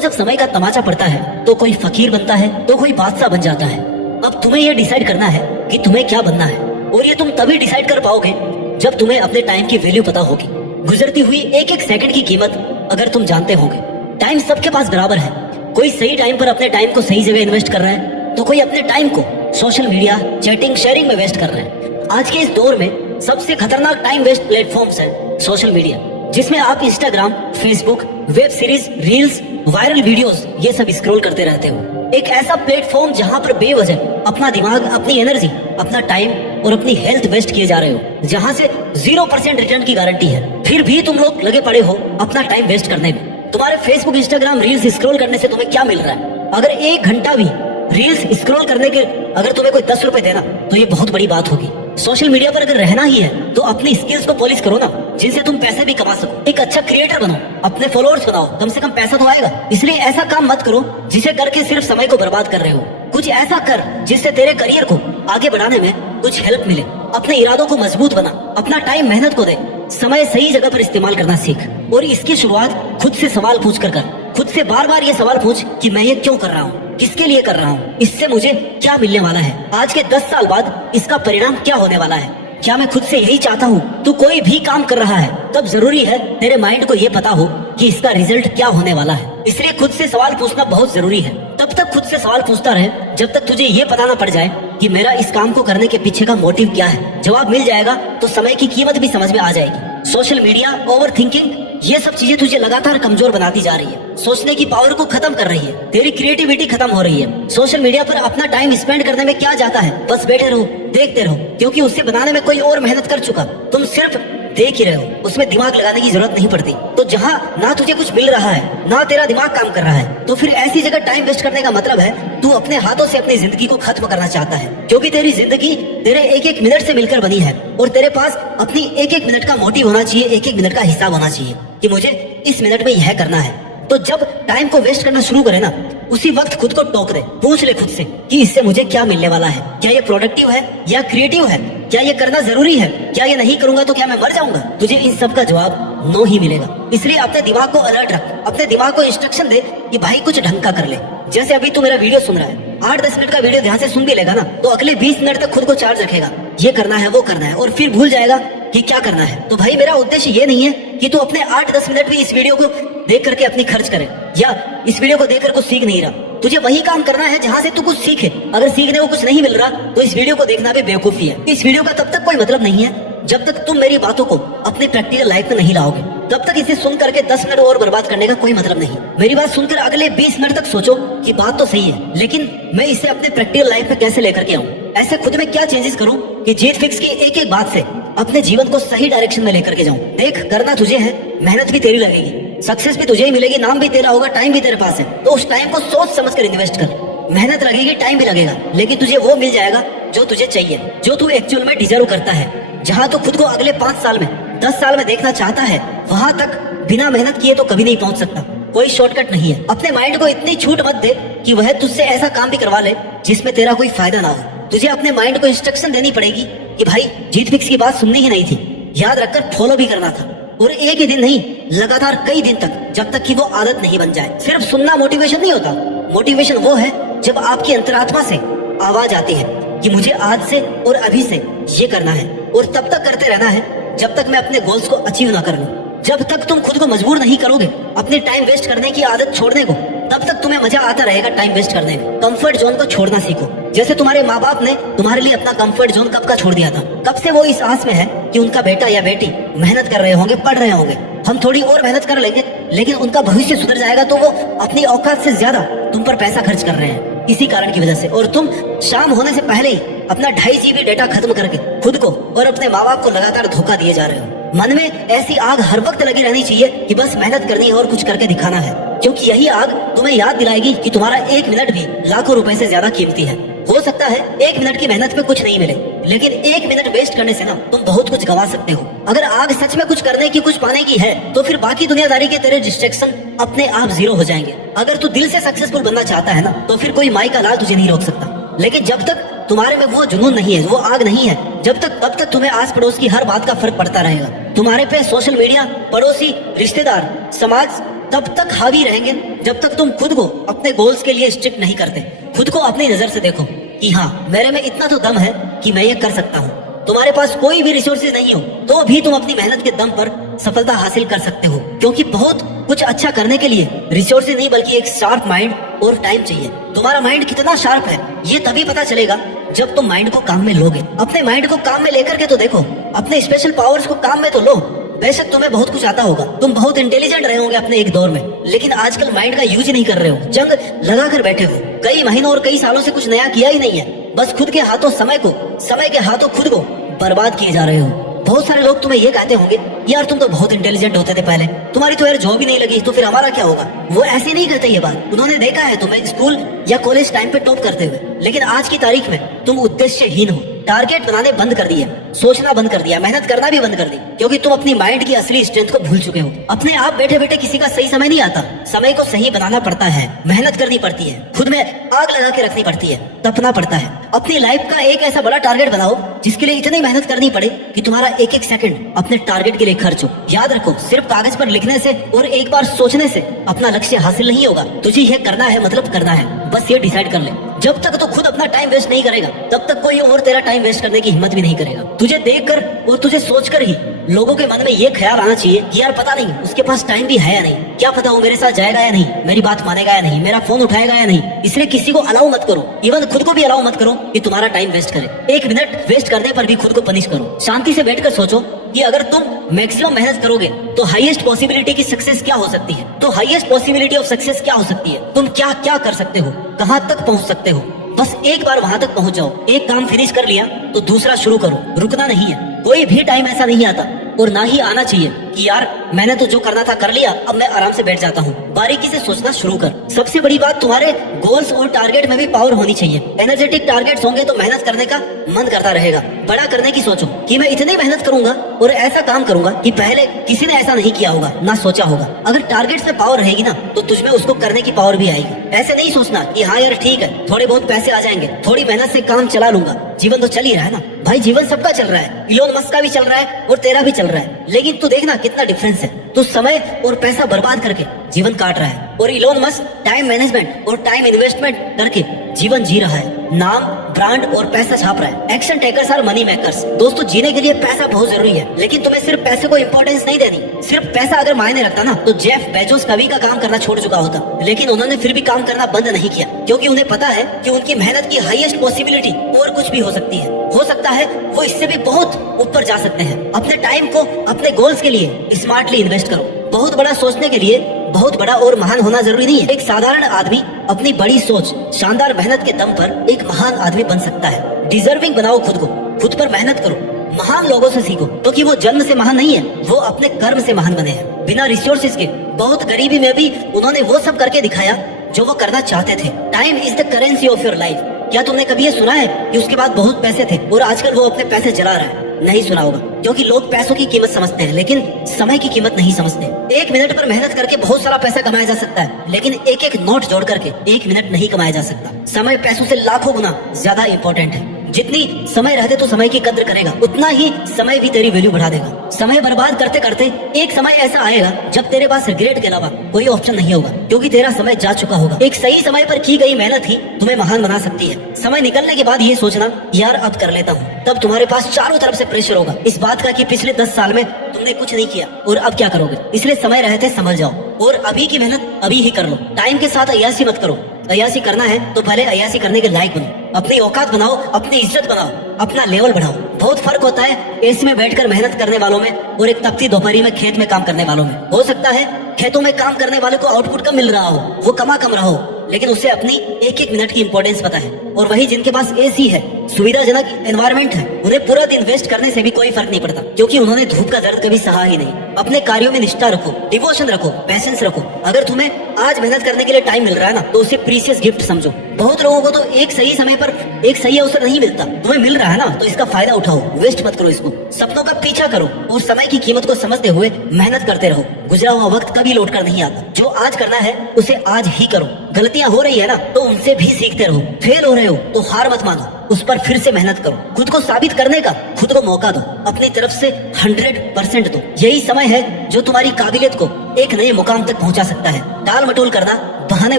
जब समय का तमाचा पड़ता है तो कोई फकीर बनता है तो कोई बादशाह बन जाता है। अब तुम्हें ये डिसाइड करना है कि तुम्हें क्या बनना है, और ये तुम तभी डिसाइड कर पाओगे जब तुम्हें अपने टाइम की वैल्यू पता होगी। गुजरती हुई एक एक सेकंड की कीमत अगर तुम जानते होगे। टाइम सबके पास बराबर है। कोई सही टाइम पर अपने टाइम को सही जगह इन्वेस्ट कर रहा है तो कोई अपने टाइम को सोशल मीडिया, चैटिंग, शेयरिंग में वेस्ट कर रहा है। आज के इस दौर में सबसे खतरनाक टाइम वेस्ट प्लेटफॉर्म्स है सोशल मीडिया, जिसमें आप Instagram, Facebook, web series, reels, viral videos ये सब स्क्रॉल करते रहते हो। एक ऐसा प्लेटफॉर्म जहां पर बेवजह अपना दिमाग, अपनी एनर्जी, अपना टाइम और अपनी हेल्थ वेस्ट किए जा रहे हो, जहां से 0% रिटर्न की गारंटी है। फिर भी तुम लोग लगे पड़े हो अपना टाइम वेस्ट करने में। तुम्हारे फेसबुक, इंस्टाग्राम, रील्स स्क्रॉल करने से तुम्हें क्या मिल रहा है? अगर 1 घंटा भी रील्स स्क्रॉल करने के अगर तुम्हें कोई 10 रुपए देना तो ये बहुत बड़ी बात होगी। सोशल मीडिया पर अगर रहना ही है तो अपनी स्किल्स को पॉलिश करो ना, जिनसे तुम पैसे भी कमा सको। एक अच्छा क्रिएटर बनो, अपने फॉलोअर्स बनाओ, कम से कम पैसा तो आएगा। इसलिए ऐसा काम मत करो जिसे करके सिर्फ समय को बर्बाद कर रहे हो। कुछ ऐसा कर जिससे तेरे करियर को आगे बढ़ाने में कुछ हेल्प मिले। अपने इरादों को मजबूत बना, अपना टाइम मेहनत को दे, समय सही जगह पर इस्तेमाल करना सीख। और इसकी शुरुआत खुद से सवाल पूछ कर। खुद से बार बार ये सवाल पूछ कि मैं ये क्यों कर रहा हूँ, किसके लिए कर रहा हूँ, इससे मुझे क्या मिलने वाला है, आज के 10 साल बाद इसका परिणाम क्या होने वाला है। क्या मैं खुद से यही चाहता हूँ? तू कोई भी काम कर रहा है तब जरूरी है तेरे माइंड को ये पता हो कि इसका रिजल्ट क्या होने वाला है। इसलिए खुद से सवाल पूछना बहुत जरूरी है। तब तक खुद से सवाल पूछता रहे जब तक तुझे ये पता ना पड़ जाए कि मेरा इस काम को करने के पीछे का मोटिव क्या है। जवाब मिल जाएगा तो समय की कीमत भी समझ में आ जाएगी। सोशल मीडिया, ओवर थिंकिंग, ये सब चीजें तुझे लगातार कमजोर बनाती जा रही है। सोचने की पावर को खत्म कर रही है, तेरी क्रिएटिविटी खत्म हो रही है। सोशल मीडिया पर अपना टाइम स्पेंड करने में क्या जाता है? बस बैठे रहो, देखते रहो, क्योंकि उसे बनाने में कोई और मेहनत कर चुका, तुम सिर्फ देख ही रहे हो। उसमें दिमाग लगाने की जरूरत नहीं पड़ती। तो जहाँ ना तुझे कुछ मिल रहा है ना तेरा दिमाग काम कर रहा है, तो फिर ऐसी जगह टाइम वेस्ट करने का मतलब है तू अपने हाथों से अपनी जिंदगी को खत्म करना चाहता है। क्योंकि तेरी जिंदगी तेरे एक एक मिनट से मिलकर बनी है, और तेरे पास अपनी एक एक मिनट का मोटिव होना चाहिए, एक एक मिनट का हिसाब होना चाहिए कि मुझे इस मिनट में यह करना है। तो जब टाइम को वेस्ट करना शुरू करे ना, उसी वक्त खुद को टोक दे, पूछ ले खुद से कि इससे मुझे क्या मिलने वाला है। क्या ये प्रोडक्टिव है या क्रिएटिव है? क्या ये करना जरूरी है? क्या ये नहीं करूंगा तो क्या मैं मर जाऊंगा? तुझे इन सब का जवाब नो ही मिलेगा। इसलिए अपने दिमाग को अलर्ट रख, अपने दिमाग को इंस्ट्रक्शन दे कि भाई कुछ ढंग का कर ले। जैसे अभी तू मेरा वीडियो सुन रहा है, 8-10 मिनट का वीडियो ध्यान से सुन भी लेगा ना, तो अगले 20 मिनट तक खुद को चार्ज रखेगा, ये करना है, वो करना है, और फिर भूल जाएगा कि क्या करना है। तो भाई मेरा उद्देश्य ये नहीं है कि तू अपने 8-10 मिनट भी इस वीडियो को देख करके अपनी खर्च करे, या इस वीडियो को देख कर कुछ सीख नहीं रहा। तुझे वही काम करना है जहाँ से तू कुछ सीखे। अगर सीखने को कुछ नहीं मिल रहा तो इस वीडियो को देखना भी बेवकूफी है। इस वीडियो का तब तक कोई मतलब नहीं है जब तक तुम मेरी बातों को अपने प्रैक्टिकल लाइफ में नहीं लाओगे। तब तक इसे सुन करके 10 मिनट और बर्बाद करने का कोई मतलब नहीं। मेरी बात सुनकर अगले 20 मिनट तक सोचो कि बात तो सही है, लेकिन मैं इसे अपने प्रैक्टिकल लाइफ में कैसे लेकर के आऊँ, ऐसे खुद में क्या चेंजेस करूँ कि जीत फिक्स की एक एक बात से अपने जीवन को सही डायरेक्शन में लेकर के जाऊँ। देख, करना तुझे है, मेहनत भी तेरी लगेगी, सक्सेस भी तुझे ही मिलेगी, नाम भी तेरा होगा, टाइम भी तेरे पास है। तो उस टाइम को सोच समझ कर इन्वेस्ट कर। मेहनत लगेगी, टाइम भी लगेगा, लेकिन तुझे वो मिल जाएगा जो तुझे चाहिए, जो तू एक्चुअल में डिजर्व करता है। जहाँ तू खुद को अगले 5 साल में, 10 साल में देखना चाहता है, वहाँ तक बिना मेहनत किए तो कभी नहीं पहुँच सकता। कोई शॉर्टकट नहीं है। अपने माइंड को इतनी छूट मत दे कि वह तुझसे ऐसा काम भी करवा ले जिसमें तेरा कोई फायदा ना हो। तुझे अपने माइंड को इंस्ट्रक्शन देनी पड़ेगी कि भाई जीत फिक्स की बात सुननी ही नहीं थी, याद रखकर फॉलो भी करना था, और एक ही दिन नहीं, लगातार कई दिन तक, जब तक कि वो आदत नहीं बन जाए। सिर्फ सुनना मोटिवेशन नहीं होता। मोटिवेशन वो है जब आपकी अंतरात्मा से आवाज आती है कि मुझे आज से और अभी से ये करना है, और तब तक करते रहना है जब तक मैं अपने गोल्स को अचीव ना कर लूं। जब तक तुम खुद को मजबूर नहीं करोगे अपने टाइम वेस्ट करने की आदत छोड़ने को, तब तक तुम्हें मजा आता रहेगा टाइम वेस्ट करने में। कंफर्ट जोन को छोड़ना सीखो। जैसे तुम्हारे माँ बाप ने तुम्हारे लिए अपना कंफर्ट जोन कब का छोड़ दिया था, कब से वो इस आस में है कि उनका बेटा या बेटी मेहनत कर रहे होंगे, पढ़ रहे होंगे, हम थोड़ी और मेहनत कर लेंगे, लेकिन उनका भविष्य सुधर जाएगा तो वो अपनी औकात से ज्यादा तुम पर पैसा खर्च कर रहे हैं इसी कारण की वजह से। और तुम शाम होने से पहले ही अपना 2.5 GB डेटा खत्म करके खुद को और अपने माँ बाप को लगातार धोखा दिए जा रहे हो। मन में ऐसी आग हर वक्त लगी रहनी चाहिए कि बस मेहनत करनी है और कुछ करके दिखाना है, क्योंकि यही आग तुम्हें याद दिलाएगी कि तुम्हारा 1 मिनट भी लाखों रुपए से ज्यादा कीमती है। हो सकता है 1 मिनट की मेहनत में कुछ नहीं मिले, लेकिन 1 मिनट वेस्ट करने से ना तुम बहुत कुछ गंवा सकते हो। अगर आग सच में कुछ करने की, कुछ पाने की है, तो फिर बाकी दुनियादारी के तेरे डिस्ट्रैक्शन अपने आप 0 हो जाएंगे। अगर तू दिल से सक्सेसफुल बनना चाहता है ना, तो फिर कोई माई का लाल तुझे नहीं रोक सकता। लेकिन जब तक तुम्हारे में वो जुनून नहीं है, वो आग नहीं है, तब तक तुम्हें आस पड़ोस की हर बात का फर्क पड़ता रहेगा। तुम्हारे पे सोशल मीडिया, पड़ोसी, रिश्तेदार, समाज तब तक हावी रहेंगे जब तक तुम खुद को अपने गोल्स के लिए स्ट्रिक्ट नहीं करते। खुद को अपनी नजर से देखो कि हाँ, मेरे में इतना तो दम है कि मैं ये कर सकता हूँ। तुम्हारे पास कोई भी रिसोर्सेज नहीं हो तो भी तुम अपनी मेहनत के दम पर सफलता हासिल कर सकते हो, क्योंकि बहुत कुछ अच्छा करने के लिए रिसोर्सेज नहीं बल्कि एक शार्प माइंड और टाइम चाहिए। तुम्हारा माइंड कितना शार्प है ये तभी पता चलेगा जब तुम माइंड को काम में लोगे। अपने माइंड को काम में लेकर के तो देखो, अपने स्पेशल पावर्स को काम में तो लो। बेशक तुम्हें बहुत कुछ आता होगा, तुम बहुत इंटेलिजेंट रहे होंगे अपने एक दौर में, लेकिन आजकल माइंड का यूज नहीं कर रहे हो, जंग लगा कर बैठे हो। कई महीनों और कई सालों से कुछ नया किया ही नहीं है, बस खुद के हाथों समय के हाथों खुद को बर्बाद किए जा रहे हो। बहुत सारे लोग तुम्हें ये कहते होंगे, यार तुम तो बहुत इंटेलिजेंट होते थे पहले, तुम्हारी तो यार जॉब ही नहीं लगी, तो फिर हमारा क्या होगा। वो ऐसे नहीं कहते ये बात, उन्होंने देखा है तुम्हें स्कूल या कॉलेज टाइम पे टॉप करते हुए, लेकिन आज की तारीख में तुम उद्देश्यहीन हो। टारगेट बनाने बंद कर दिए, सोचना बंद कर दिया, मेहनत करना भी बंद कर दी, क्योंकि तुम अपनी माइंड की असली स्ट्रेंथ को भूल चुके हो। अपने आप बैठे बैठे किसी का सही समय नहीं आता, समय को सही बनाना पड़ता है, मेहनत करनी पड़ती है, खुद में आग लगा के रखनी पड़ती है, तपना पड़ता है। अपनी लाइफ का एक ऐसा बड़ा टारगेट बनाओ जिसके लिए इतनी मेहनत करनी पड़े कि तुम्हारा एक एक सेकंड अपने टारगेट के लिए खर्च हो। याद रखो, सिर्फ कागज पर लिखने से और एक बार सोचने से अपना लक्ष्य हासिल नहीं होगा। तुझे यह करना है मतलब करना है, बस ये डिसाइड कर ले। जब तक तो खुद अपना टाइम वेस्ट नहीं करेगा तब तक कोई और तेरा टाइम वेस्ट करने की हिम्मत भी नहीं करेगा। तुझे देखकर और तुझे सोचकर ही लोगों के मन में ये ख्याल आना चाहिए कि यार पता नहीं उसके पास टाइम भी है या नहीं, क्या पता वो मेरे साथ जाएगा या नहीं, मेरी बात मानेगा या नहीं, मेरा फोन उठाएगा या नहीं। इसलिए किसी को अलाउ मत करो, इवन खुद को भी अलाउ मत करो कि तुम्हारा टाइम वेस्ट करे। एक मिनट वेस्ट करने पर भी खुद को पनिश करो। शांति से बैठकर सोचो कि अगर तुम मैक्सिमम मेहनत करोगे तो हाईएस्ट पॉसिबिलिटी की सक्सेस क्या हो सकती है, तो हाईएस्ट पॉसिबिलिटी ऑफ सक्सेस क्या हो सकती है, तुम क्या क्या कर सकते हो, कहाँ तक पहुँच सकते हो। बस एक बार वहां तक पहुंच जाओ। एक काम फिनिश कर लिया तो दूसरा शुरू करो, रुकना नहीं है। कोई भी टाइम ऐसा नहीं आता और ना ही आना चाहिए कि यार मैंने तो जो करना था कर लिया, अब मैं आराम से बैठ जाता हूँ। बारीकी से सोचना शुरू कर। सबसे बड़ी बात, तुम्हारे गोल्स और टारगेट में भी पावर होनी चाहिए। एनर्जेटिक टारगेट्स होंगे तो मेहनत करने का मन करता रहेगा। बड़ा करने की सोचो कि मैं इतनी मेहनत करूंगा और ऐसा काम करूंगा कि पहले किसी ने ऐसा नहीं किया होगा, ना सोचा होगा। अगर टारगेट्स में पावर रहेगी ना तो तुझमें उसको करने की पावर भी आएगी। ऐसे नहीं सोचना कि हाँ यार ठीक है, थोड़े बहुत पैसे आ जाएंगे, थोड़ी मेहनत से काम चला लूंगा, जीवन तो चल ही रहा है ना। भाई जीवन सबका चल रहा है, इलोन मस्क का भी चल रहा है और तेरा भी चल रहा है, लेकिन तू देखना कितना डिफरेंस है। तू समय और पैसा बर्बाद करके जीवन काट रहा है और इलोन मस्क टाइम मैनेजमेंट और टाइम इन्वेस्टमेंट करके जीवन जी रहा है, नाम, ब्रांड और पैसा छाप रहा है। Action takers are money makers. दोस्तों, जीने के लिए पैसा बहुत जरूरी है, लेकिन तुम्हें सिर्फ पैसे को इंपॉर्टेंस नहीं देनी। सिर्फ पैसा अगर मायने रखता ना तो जेफ बेजोस कभी का काम करना छोड़ चुका होता, लेकिन उन्होंने फिर भी काम करना बंद नहीं किया, क्योंकि उन्हें पता है कि उनकी मेहनत की हाईएस्ट पॉसिबिलिटी और कुछ भी हो सकती है। हो सकता है वो इससे भी बहुत ऊपर जा सकते हैं। अपने टाइम को अपने गोल्स के लिए स्मार्टली इन्वेस्ट करो। बहुत बड़ा सोचने के लिए बहुत बड़ा और महान होना जरूरी नहीं है। एक साधारण आदमी अपनी बड़ी सोच, शानदार मेहनत के दम पर एक महान आदमी बन सकता है। डिजर्विंग बनाओ खुद को, खुद पर मेहनत करो, महान लोगों से सीखो, क्योंकि वो जन्म से महान नहीं है, वो अपने कर्म से महान बने हैं। बिना रिसोर्सेज के, बहुत गरीबी में भी उन्होंने वो सब करके दिखाया जो वो करना चाहते थे। Time is the currency of your life. क्या तुमने कभी ये सुना है कि उसके बाद बहुत पैसे थे और आजकल वो अपने पैसे जला रहा है? नहीं सुना होगा, क्योंकि लोग पैसों की कीमत समझते हैं लेकिन समय की कीमत नहीं समझते। एक मिनट पर मेहनत करके बहुत सारा पैसा कमाया जा सकता है, लेकिन एक एक नोट जोड़ करके एक मिनट नहीं कमाया जा सकता। समय पैसों से लाखों गुना ज्यादा इंपॉर्टेंट है। जितनी समय रहते तो समय की कद्र करेगा, उतना ही समय भी तेरी वैल्यू बढ़ा देगा। समय बर्बाद करते करते एक समय ऐसा आएगा जब तेरे पास रिग्रेट के अलावा कोई ऑप्शन नहीं होगा, क्योंकि तेरा समय जा चुका होगा। एक सही समय पर की गई मेहनत ही तुम्हें महान बना सकती है। समय निकलने के बाद ये सोचना यार अब कर लेता हूँ, तब तुम्हारे पास चारों तरफ से प्रेशर होगा इस बात का कि पिछले 10 साल में तुमने कुछ नहीं किया और अब क्या करोगे। इसलिए समय रहते संभल जाओ और अभी की मेहनत अभी ही कर लो। टाइम के साथ अय्यासी मत करो। अय्यासी करना है तो पहले अय्यासी करने के लायक बनो। अपनी औकात बनाओ, अपनी इज्जत बनाओ, अपना लेवल बढ़ाओ। बहुत फर्क होता है एसी में बैठकर मेहनत करने वालों में और एक तपती दोपहरी में खेत में काम करने वालों में। हो सकता है खेतों में काम करने वाले को आउटपुट कम मिल रहा हो, वो कम रहा हो, लेकिन उसे अपनी एक एक मिनट की इंपॉर्टेंस पता है। और वही जिनके पास एसी है, सुविधाजनक एनवायरनमेंट है, उन्हें पूरा दिन वेस्ट करने से भी कोई फर्क नहीं पड़ता, क्योंकि उन्होंने धूप का दर्द कभी सहा ही नहीं। अपने कार्यों में निष्ठा रखो, डिवोशन रखो, पैशंस रखो। अगर तुम्हें आज मेहनत करने के लिए टाइम मिल रहा है ना तो उसे प्रीशियस गिफ्ट समझो। बहुत लोगों को तो एक सही समय पर एक सही अवसर नहीं मिलता, तुम्हें मिल रहा है ना तो इसका फायदा उठाओ, वेस्ट मत करो इसको। सपनों का पीछा करो और समय की कीमत को समझते हुए मेहनत करते रहो। गुजरा हुआ वक्त कभी लौट कर नहीं आता। जो आज करना है उसे आज ही करो। गलतियां हो रही है ना तो उनसे भी सीखते रहो। फेल हो रहे हो तो हार मत मानो, उस पर फिर से मेहनत करो, खुद को साबित करने का खुद को मौका दो, अपनी तरफ से 100% दो। यही समय है जो तुम्हारी काबिलियत को एक नए मुकाम तक पहुंचा सकता है। टाल मटोल करना, बहाने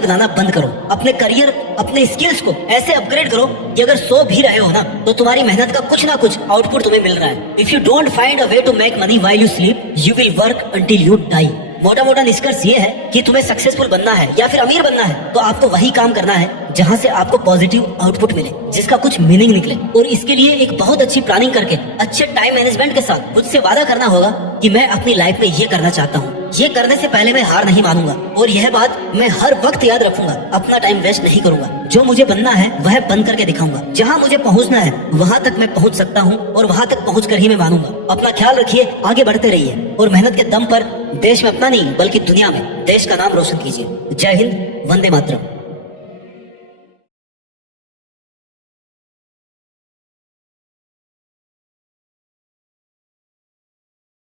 बनाना बंद करो। अपने करियर, अपने स्किल्स को ऐसे अपग्रेड करो कि अगर सो भी रहे हो ना तो तुम्हारी मेहनत का कुछ ना कुछ आउटपुट तुम्हें मिल रहा है। If you don't find a way to make money while you sleep, you will work until you die. मोटा मोटा निष्कर्ष ये है कि तुम्हें सक्सेसफुल बनना है या फिर अमीर बनना है तो आपको वही काम करना है जहाँ से आपको पॉजिटिव आउटपुट मिले, जिसका कुछ मीनिंग निकले। और इसके लिए एक बहुत अच्छी प्लानिंग करके अच्छे टाइम मैनेजमेंट के साथ खुद से वादा करना होगा कि मैं अपनी लाइफ में ये करना चाहता हूँ। ये करने से पहले मैं हार नहीं मानूंगा और यह बात मैं हर वक्त याद रखूंगा। अपना टाइम वेस्ट नहीं करूंगा। जो मुझे बनना है वह बन करके दिखाऊंगा। जहाँ मुझे पहुँचना है वहाँ तक मैं पहुँच सकता हूँ और वहाँ तक पहुँच कर ही मैं मानूंगा। अपना ख्याल रखिए, आगे बढ़ते रहिए और मेहनत के दम पर देश में अपना नहीं बल्कि दुनिया में देश का नाम रोशन कीजिए। जय हिंद, वंदे मातरम।